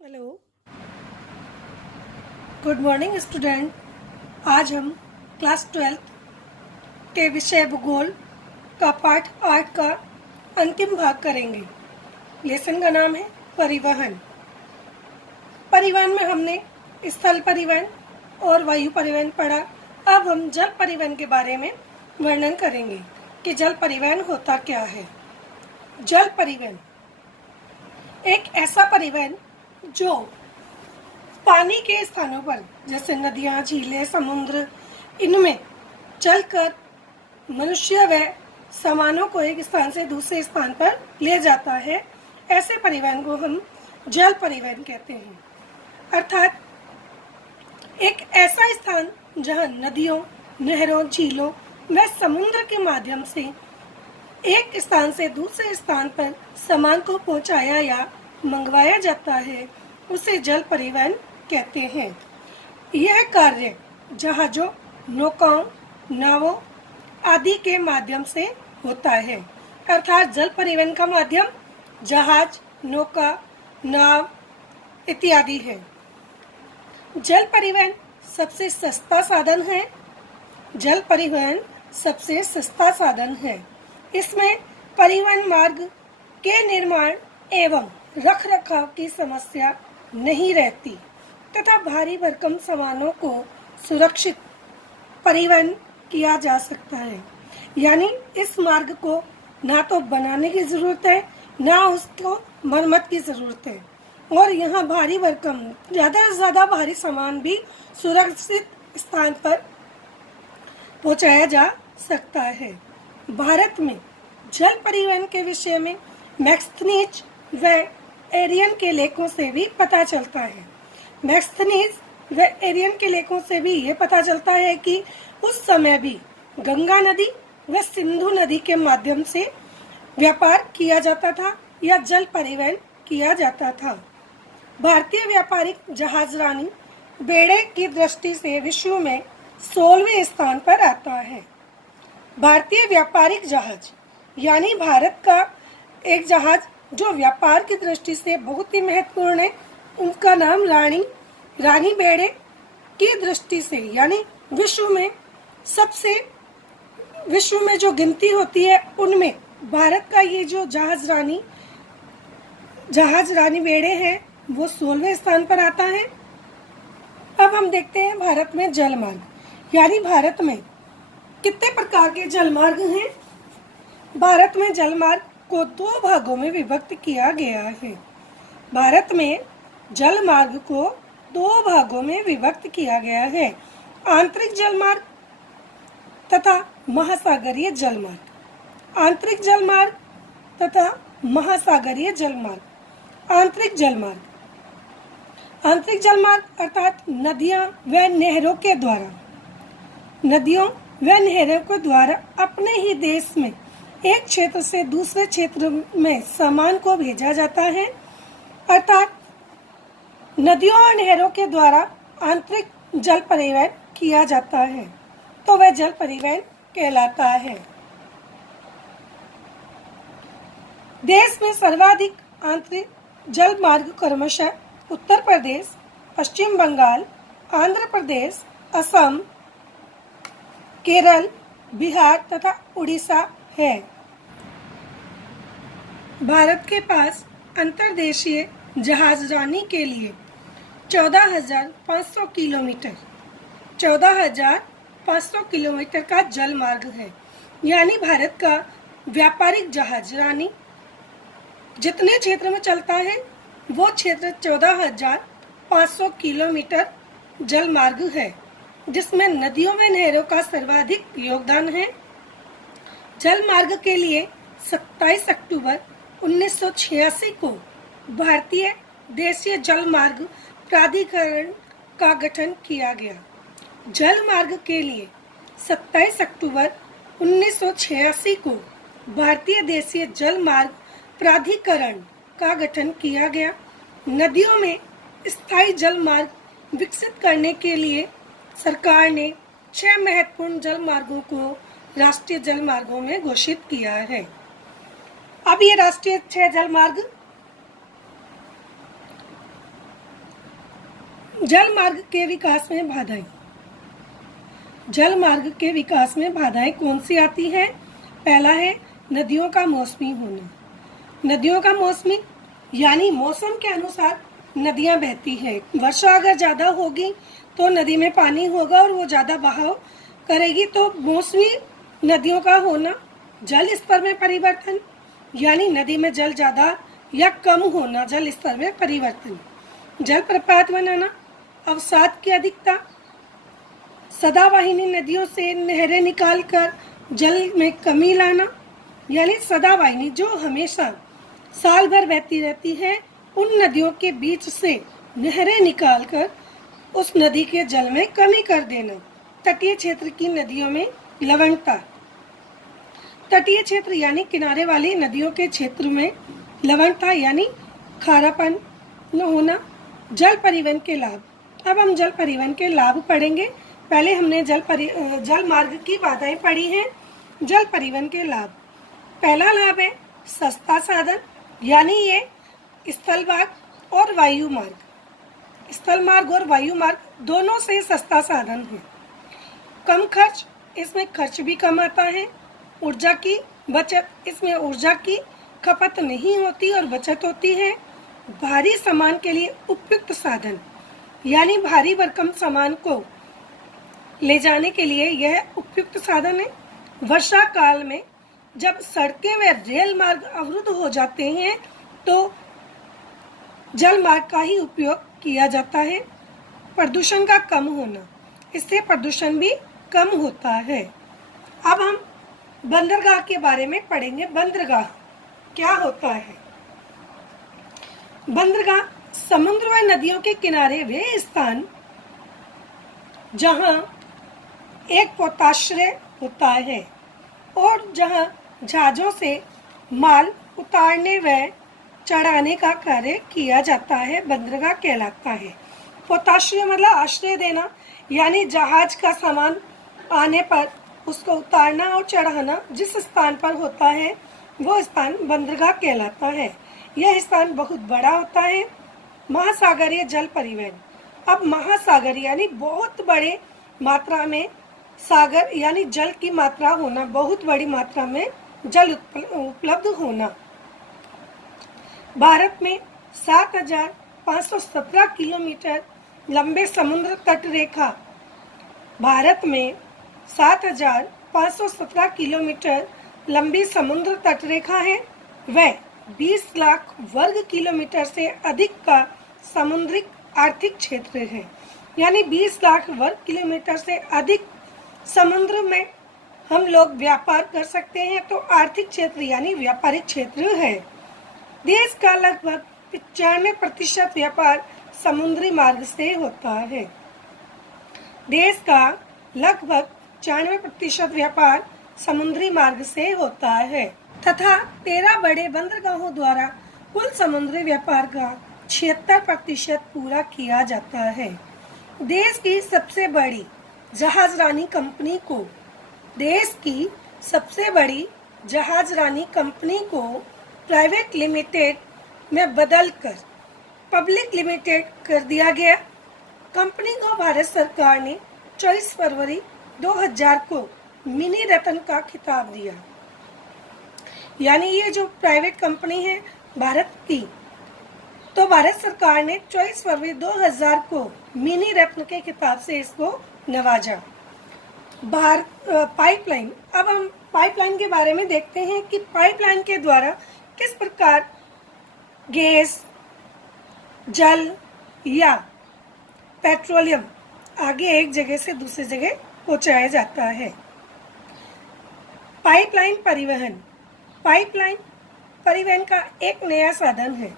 Hello, good morning student. आज हम class 12 के विषय भूगोल का पाठ 8 का अंतिम भाग करेंगे। लेसन का नाम है परिवहन। परिवहन में हमने स्थल परिवहन और वायु परिवहन पढ़ा। अब हम जल परिवहन के बारे में वर्णन करेंगे कि जल परिवहन होता क्या है। जल परिवहन एक ऐसा परिवहन जो पानी के स्थानों पर जैसे नदियाँ, झीलें, समुद्र, इनमें चलकर मनुष्य व सामानों को एक स्थान से दूसरे स्थान पर ले जाता है। ऐसे परिवहन को हम जल परिवहन कहते हैं। अर्थात एक ऐसा स्थान जहाँ नदियों, नहरों, झीलों व समुद्र के माध्यम से एक स्थान से दूसरे स्थान पर सामान को पहुँचाया या मंगवाया जाता है, उसे जल परिवहन कहते हैं। यह कार्य जहाजों, नौकाओं, नावों आदि के माध्यम से होता है। अर्थात जल परिवहन का माध्यम जहाज, नौका, नाव इत्यादि है। जल परिवहन सबसे सस्ता साधन है। जल परिवहन सबसे सस्ता साधन है। इसमें परिवहन मार्ग के निर्माण एवं रखरखाव की समस्या नहीं रहती तथा भारी भरकम सामानों को सुरक्षित परिवहन किया जा सकता है। यानी इस मार्ग को ना तो बनाने की जरूरत है, ना उसको मरम्मत की जरूरत है, और यहाँ भारी भरकम ज़्यादा से ज़्यादा भारी सामान भी सुरक्षित स्थान पर पहुँचाया जा सकता है। भारत में जल परिवहन के विषय में मैक्सनीज व एरियन के लेखों से भी पता चलता है। मैक्सनीज व एरियन के लेखों से भी ये पता चलता है कि उस समय भी गंगा नदी व सिंधु नदी के माध्यम से व्यापार किया जाता था या जल परिवहन किया जाता था। भारतीय व्यापारिक जहाजरानी बेड़े की दृष्टि से विश्व में 16वें स्थान पर आता है। भारतीय व्यापारिक जहाज यानी भारत का एक जहाज जो व्यापार की दृष्टि से बहुत ही महत्वपूर्ण है, उनका नाम रानी बेड़े की दृष्टि से यानी विश्व में जो गिनती होती है उनमें भारत का ये जो जहाज रानी बेड़े है वो 16वें स्थान पर आता है। अब हम देखते हैं भारत में जलमार्ग यानी भारत में कितने प्रकार के जलमार्ग हैं। भारत में जलमार्ग को 2 भागों में विभक्त किया गया है। भारत में जलमार्ग को 2 भागों में विभक्त किया गया है, आंतरिक जलमार्ग तथा महासागरीय जलमार्ग। आंतरिक जलमार्ग तथा महासागरीय जलमार्ग। आंतरिक जलमार्ग अर्थात नदियों व नहरों के द्वारा अपने ही देश में एक क्षेत्र से दूसरे क्षेत्र में सामान को भेजा जाता है। अर्थात नदियों और नहरों के द्वारा आंतरिक जल परिवहन किया जाता है तो वह जल परिवहन कहलाता है। देश में सर्वाधिक आंतरिक जल मार्ग क्रमशः उत्तर प्रदेश, पश्चिम बंगाल, आंध्र प्रदेश, असम, केरल, बिहार तथा उड़ीसा है। भारत के पास अंतर्देशीय जहाजरानी के लिए 14,500 किलोमीटर का जल मार्ग है। यानी भारत का व्यापारिक जहाजरानी जितने क्षेत्र में चलता है वो क्षेत्र 14,500 किलोमीटर जल मार्ग है, जिसमें नदियों में नहरों का सर्वाधिक योगदान है। जल मार्ग के लिए 27 अक्टूबर 1986 को भारतीय देशीय जल मार्ग प्राधिकरण का गठन किया गया। जल मार्ग के लिए 27 अक्टूबर 1986 को भारतीय देशीय जल मार्ग प्राधिकरण का गठन किया गया। नदियों में स्थायी जल मार्ग विकसित करने के लिए सरकार ने 6 महत्वपूर्ण जल मार्गों को राष्ट्रीय जल मार्गों में घोषित किया है। अब ये राष्ट्रीय 6 जल मार्ग जल मार्ग के विकास में बाधाएं। जल मार्ग के विकास में बाधाएं कौन सी आती है? पहला है नदियों का मौसमी होना। नदियों का मौसमी यानी मौसम के अनुसार नदियां बहती है। वर्षा अगर ज़्यादा होगी तो नदी में पानी होगा और वो ज़्यादा बहाव करेगी, तो मौसमी नदियों का होना। जल स्तर में परिवर्तन यानी नदी में जल ज़्यादा या कम होना, जल स्तर में परिवर्तन। जल प्रपात बनाना, अवसाद की अधिकता, सदावाहिनी नदियों से नहरें निकालकर जल में कमी लाना, यानी सदावाहिनी जो हमेशा साल भर बहती रहती है, उन नदियों के बीच से नहरें निकालकर उस नदी के जल में कमी कर देना। तटीय क्षेत्र की नदियों में लवणता। तटीय क्षेत्र यानी किनारे वाली नदियों के क्षेत्र में लवणता यानी खारापन न होना। जल परिवहन के लाभ। अब हम जल परिवहन के लाभ पढ़ेंगे। पहले हमने जल मार्ग की बाधाएं पढ़ी हैं। जल परिवहन के लाभ। पहला लाभ है सस्ता साधन, यानी ये स्थल मार्ग और वायु मार्ग। स्थल मार्ग और वायु मार्ग दोनों से सस्ता साधन है। कम खर्च, इसमें खर्च भी कम आता है। ऊर्जा की बचत, इसमें ऊर्जा की खपत नहीं होती और बचत होती है। भारी सामान के लिए उपयुक्त साधन, यानी भारी भरकम सामान को ले जाने के लिए यह उपयुक्त साधन है। वर्षा काल में जब सड़कें व रेल मार्ग अवरुद्ध हो जाते हैं तो जल मार्ग का ही उपयोग किया जाता है। प्रदूषण का कम होना, इससे प्रदूषण भी कम होता है। अब हम बंदरगाह के बारे में पढ़ेंगे। बंदरगाह क्या होता है? बंदरगाह समुद्र व नदियों के किनारे वे स्थान जहां एक पोताश्रय होता है और जहां जहाजों से माल उतारने व चढ़ाने का कार्य किया जाता है, बंदरगाह कहलाता है। पोताश्रय मतलब आश्रय देना, यानी जहाज का सामान आने पर उसको उतारना और चढ़ाना जिस स्थान पर होता है वो स्थान बंदरगाह कहलाता है। यह स्थान बहुत बड़ा होता है। महासागरीय जल परिवहन। अब महासागर यानी बहुत बड़े मात्रा में, सागर यानी जल की मात्रा होना, बहुत बड़ी मात्रा में जल उपलब्ध होना। भारत में 7,517 किलोमीटर लंबे समुद्र तट रेखा। भारत में 7,517 किलोमीटर लंबी समुद्र तट रेखा है। वह 20 लाख वर्ग किलोमीटर से अधिक का समुद्री आर्थिक क्षेत्र है, यानी 20 लाख वर्ग किलोमीटर से अधिक समुद्र में हम लोग व्यापार कर सकते हैं, तो आर्थिक क्षेत्र यानी व्यापारिक क्षेत्र है। देश का लगभग 95% व्यापार समुद्री मार्ग से होता है। देश का लगभग 95% व्यापार समुद्री मार्ग से होता है तथा 13 बड़े बंदरगाहों द्वारा कुल समुद्री व्यापार का 76% पूरा किया जाता है। देश की सबसे बड़ी जहाजरानी कंपनी को प्राइवेट लिमिटेड में बदलकर पब्लिक लिमिटेड कर दिया गया। कंपनी को भारत सरकार ने 24 फरवरी 2000 को मिनी रत्न का खिताब दिया। यानी ये जो प्राइवेट कंपनी है भारत की, तो भारत सरकार ने 24 फरवरी 2000 को मिनी रत्न के खिताब से इसको नवाजा। पाइपलाइन। अब हम पाइपलाइन के बारे में देखते हैं कि पाइपलाइन के द्वारा किस प्रकार गैस, जल या पेट्रोलियम आगे एक जगह से दूसरी जगह पहुंचाया जाता है। पाइपलाइन परिवहन। पाइपलाइन परिवहन का एक नया साधन है।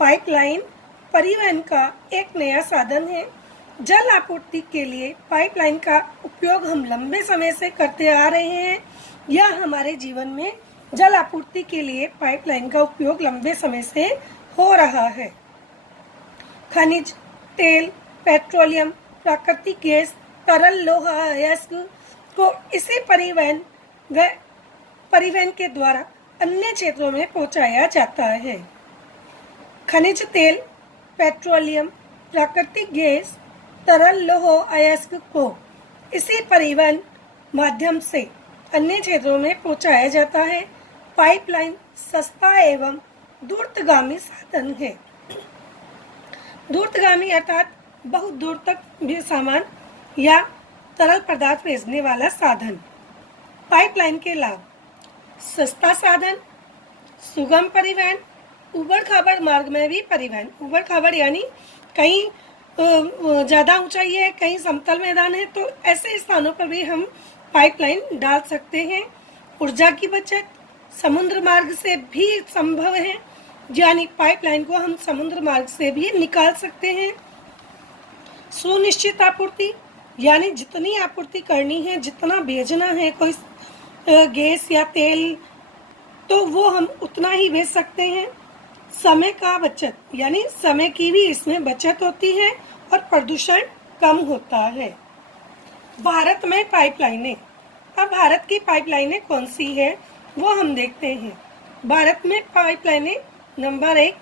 पाइपलाइन परिवहन का एक नया साधन है। जल आपूर्ति के लिए पाइपलाइन का उपयोग हम लंबे समय से करते आ रहे हैं। यह हमारे जीवन में जल आपूर्ति के लिए पाइपलाइन का उपयोग लंबे समय से हो रहा है। खनिज तेल, पेट्रोलियम, प्राकृतिक गैस, तरल लोहा, अयस्क को इसी परिवहन के द्वारा अन्य क्षेत्रों में पहुंचाया जाता है। खनिज तेल, पेट्रोलियम प्राकृतिक गैस तरल लौह अयस्क को इसी परिवहन माध्यम से अन्य क्षेत्रों में पहुंचाया जाता है। पाइपलाइन सस्ता एवं दूरगामी साधन है। दूरगामी अर्थात बहुत दूर तक भी सामान या तरल पदार्थ भेजने वाला साधन। पाइपलाइन के लाभ: सस्ता साधन, सुगम परिवहन, उबड़ खाबड़ मार्ग में भी परिवहन। उबड़ खाबड़ यानी कहीं ज़्यादा ऊंचाई है, कहीं समतल मैदान है, तो ऐसे स्थानों पर भी हम पाइपलाइन डाल सकते हैं। ऊर्जा की बचत समुद्र मार्ग से भी संभव है, यानी पाइपलाइन को हम समुद्र मार्ग से भी निकाल सकते हैं। सुनिश्चित आपूर्ति यानी जितनी आपूर्ति करनी है, जितना भेजना है कोई गैस या तेल, तो वो हम उतना ही भेज सकते हैं। समय का बचत यानी समय की भी इसमें बचत होती है और प्रदूषण कम होता है। भारत में पाइपलाइनें। अब भारत की पाइपलाइनें कौन सी है वो हम देखते हैं। भारत में पाइपलाइनें: number 1,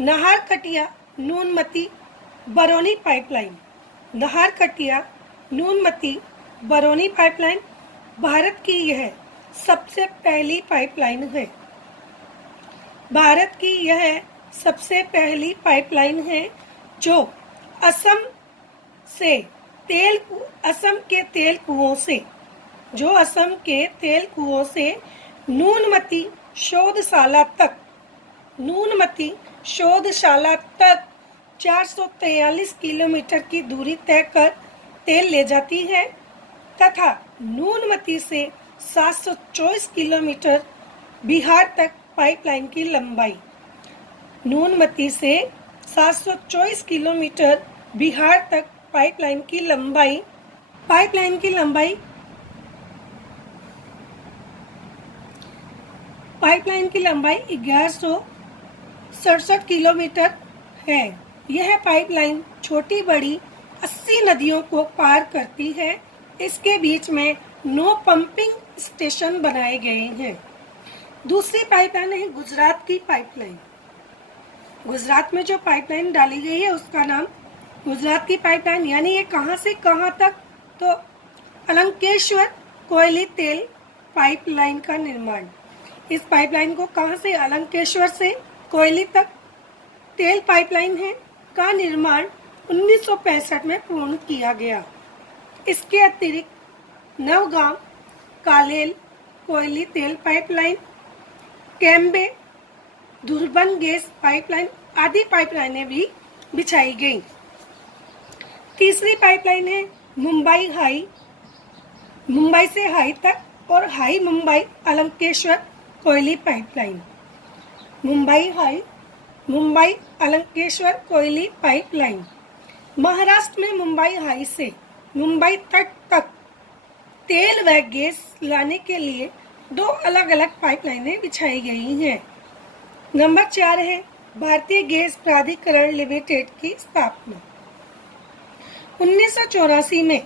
Naharkatiya Noonmati Barauni pipeline. Naharkatiya Noonmati Barauni pipeline भारत की यह सबसे पहली पाइपलाइन है। भारत की यह सबसे पहली पाइपलाइन है जो असम के तेल कुओं से नूनमती शोधशाला तक 443 किलोमीटर की दूरी तय कर तेल ले जाती है तथा नूनमती से 724 किलोमीटर बिहार तक पाइपलाइन की लंबाई। नूनमती से 724 किलोमीटर बिहार तक पाइपलाइन की लंबाई। पाइपलाइन की लंबाई 1167 किलोमीटर है। यह पाइपलाइन छोटी बड़ी 80 नदियों को पार करती है। इसके बीच में 9 पंपिंग स्टेशन बनाए गए हैं। दूसरी पाइपलाइन है गुजरात की पाइपलाइन। गुजरात में जो पाइपलाइन डाली गई है उसका नाम गुजरात की पाइपलाइन, यानी ये कहाँ से कहाँ तक, तो अलंकेश्वर कोयली तेल पाइपलाइन का निर्माण। इस पाइपलाइन को कहाँ से, अलंकेश्वर से कोयली तक तेल पाइपलाइन है का निर्माण 1965 में पूर्ण किया गया। इसके अतिरिक्त नवगांव कालेल कोयली तेल पाइपलाइन, कैम्बे दुर्बन गैस पाइपलाइन आदि पाइपलाइनें भी बिछाई गई। तीसरी पाइपलाइन है मुंबई से हाई तक और हाई मुंबई अलंकेश्वर कोयली पाइपलाइन। मुंबई अलंकेश्वर कोयली पाइपलाइन। महाराष्ट्र में मुंबई हाई से मुंबई तट तक तेल व गैस लाने के लिए 2 अलग अलग पाइपलाइनें बिछाई गई हैं। नंबर 4 है भारतीय गैस प्राधिकरण लिमिटेड की स्थापना 1984 में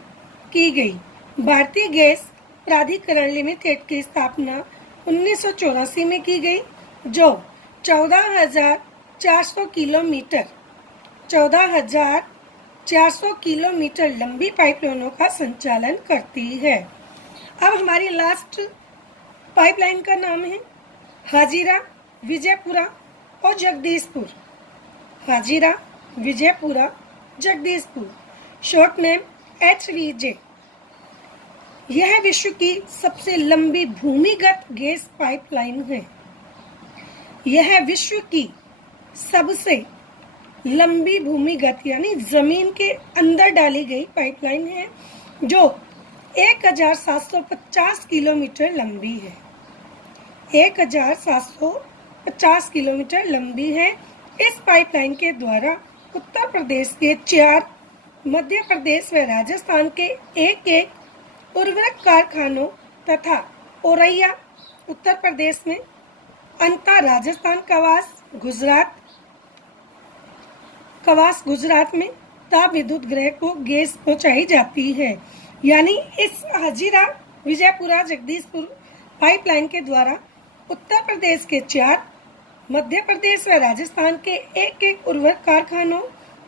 की गई। भारतीय गैस प्राधिकरण लिमिटेड की स्थापना 1984 में की गई, जो 14,400 किलोमीटर लंबी पाइपलाइनों का संचालन करती है। अब हमारी लास्ट पाइपलाइन का नाम है हाजीरा, विजयपुरा और Jagdishpur. Hazira, Vijayapura, Jagdishpur, short name HVJ। यह विश्व की सबसे लंबी भूमिगत गैस पाइपलाइन है। यह विश्व की सबसे लंबी भूमिगत यानी जमीन के अंदर डाली गई पाइपलाइन है, जो 1750 किलोमीटर लंबी है। 1750 किलोमीटर लंबी है। इस पाइपलाइन के द्वारा उत्तर प्रदेश के 4, मध्य प्रदेश व राजस्थान के 1 उर्वरक कारखानों तथा औरैया उत्तर प्रदेश में, अंता राजस्थान कवास गुजरात में ताप विद्युत गृह को गैस पहुंचाई जाती है। यानी इस हाजीरा, विजयपुरा, जगदीशपुर पाइपलाइन के द्वारा उत्तर प्रदेश के 4, मध्य प्रदेश व राजस्थान के 1 उर्वरक कारखानों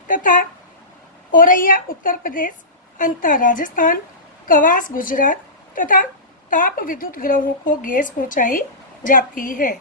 तथा औरैया उत्तर प्रदेश, अंता राजस्थान, कवास गुजरात तथा ताप विद्युत ग्रहों को गैस पहुंचाई जाती है।